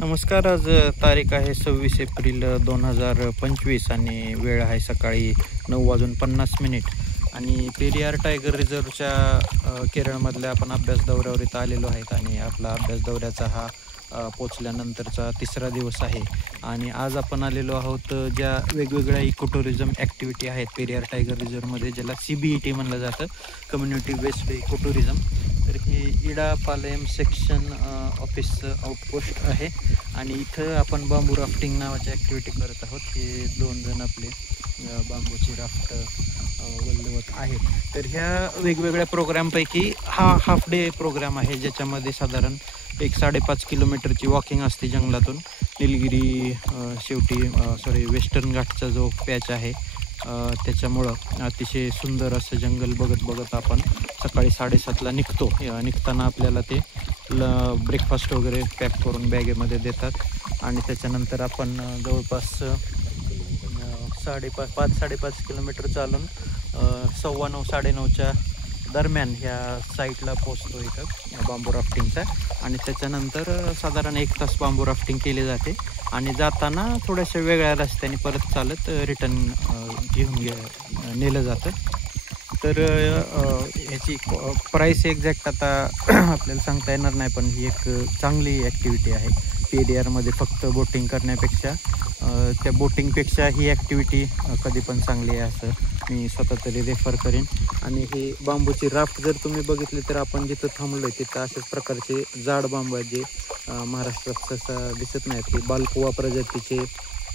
नमस्कार. आज तारीख आहे 26 एप्रिल 2025 आणि वेळ आहे सकाळी 9:50 आणि पेरियार टायगर रिझर्वच्या केरळमधल्या आपण अभ्यास दौऱ्यावर इथं आलेलो आहेत आणि आपला अभ्यास दौऱ्याचा हा पोचल्यानंतरचा तिसरा दिवस आहे. आणि आज आपण आलेलो आहोत ज्या वेगवेगळ्या इको टुरिझम ॲक्टिव्हिटी आहेत पेरियार टायगर रिझर्वमध्ये, ज्याला CBET म्हणलं जातं, कम्युनिटी बेस्ड इको टुरिझम. तर हे इडापालयम सेक्शन ऑफिस आउटपोस्ट आहे आणि इथं आपण बांबू राफ्टिंग नावाची ॲक्टिव्हिटी करत आहोत. हे 2 जण आपले बांबूची राफ्ट वल्लवत आहेत. तर ह्या वेगवेगळ्या प्रोग्रामपैकी हा हाफ डे प्रोग्राम आहे, ज्याच्यामध्ये साधारण 1-5.5 किलोमीटरची वॉकिंग असते जंगलातून. निलगिरी वेस्टर्न घाटचा जो पॅच आहे त्याच्यामुळं अतिशय सुंदर असं जंगल बघत बघत आपण सकाळी 7:30ला निघतो. निघताना आपल्याला ते ब्रेकफास्ट वगैरे पॅक करून बॅगेमध्ये देतात आणि त्याच्यानंतर आपण जवळपास 5-5.5 किलोमीटर चालून 9:15-9:30च्या दरम्यान ह्या साईटला पोचतो इथं बांबू राफ्टिंगचा. आणि त्याच्यानंतर साधारण 1 तास बांबू राफ्टिंग केली जाते आणि जाताना थोड्याशा वेगळ्या रस्त्याने परत चालत रिटर्न नेलं जातं. तर ह्याची प्राईस एक्झॅक्ट आता आपल्याला सांगता येणार नाही, पण ही एक चांगली ॲक्टिव्हिटी आहे. पेरियारमध्ये फक्त बोटिंग करण्यापेक्षा त्या बोटिंगपेक्षा ही ॲक्टिव्हिटी कधी पण चांगली आहे असं मी स्वतः तरी रेफर करेन. आणि ही बांबूची राफ्ट जर तुम्ही बघितली तर आपण जिथं थांबलो आहे तिथं अशाच प्रकारचे जाड बांबू आहेत, जे महाराष्ट्रात सहसा दिसत नाहीत. हे बालकुवा प्रजातीचे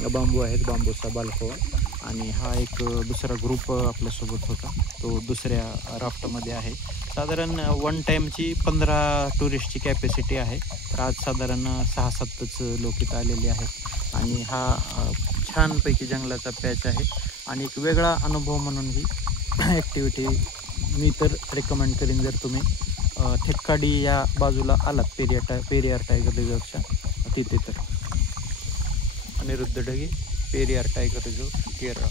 बांबू आहेत, बांबूचा बालकुवा. आणि हा एक दुसरा ग्रुप आपल्यासोबत होता, तो दुसऱ्या राफ्टमध्ये आहे. साधारण वन टाईमची 15 टुरिस्टची कॅपॅसिटी आहे. तर आज साधारण 6-7च लोक इथं आलेले आहेत आणि हा छानपैकी जंगलाचा पॅच आहे. आणि एक वेगळा अनुभव म्हणून ही ॲक्टिव्हिटी मी तर रेकमेंड करीन, जर तुम्ही थेक्काडी या बाजूला आलात पेरियार टायगर रिझर्वच्या तिथे तर. Anirudh Dhage, Periyar tiger reserve, Kerala.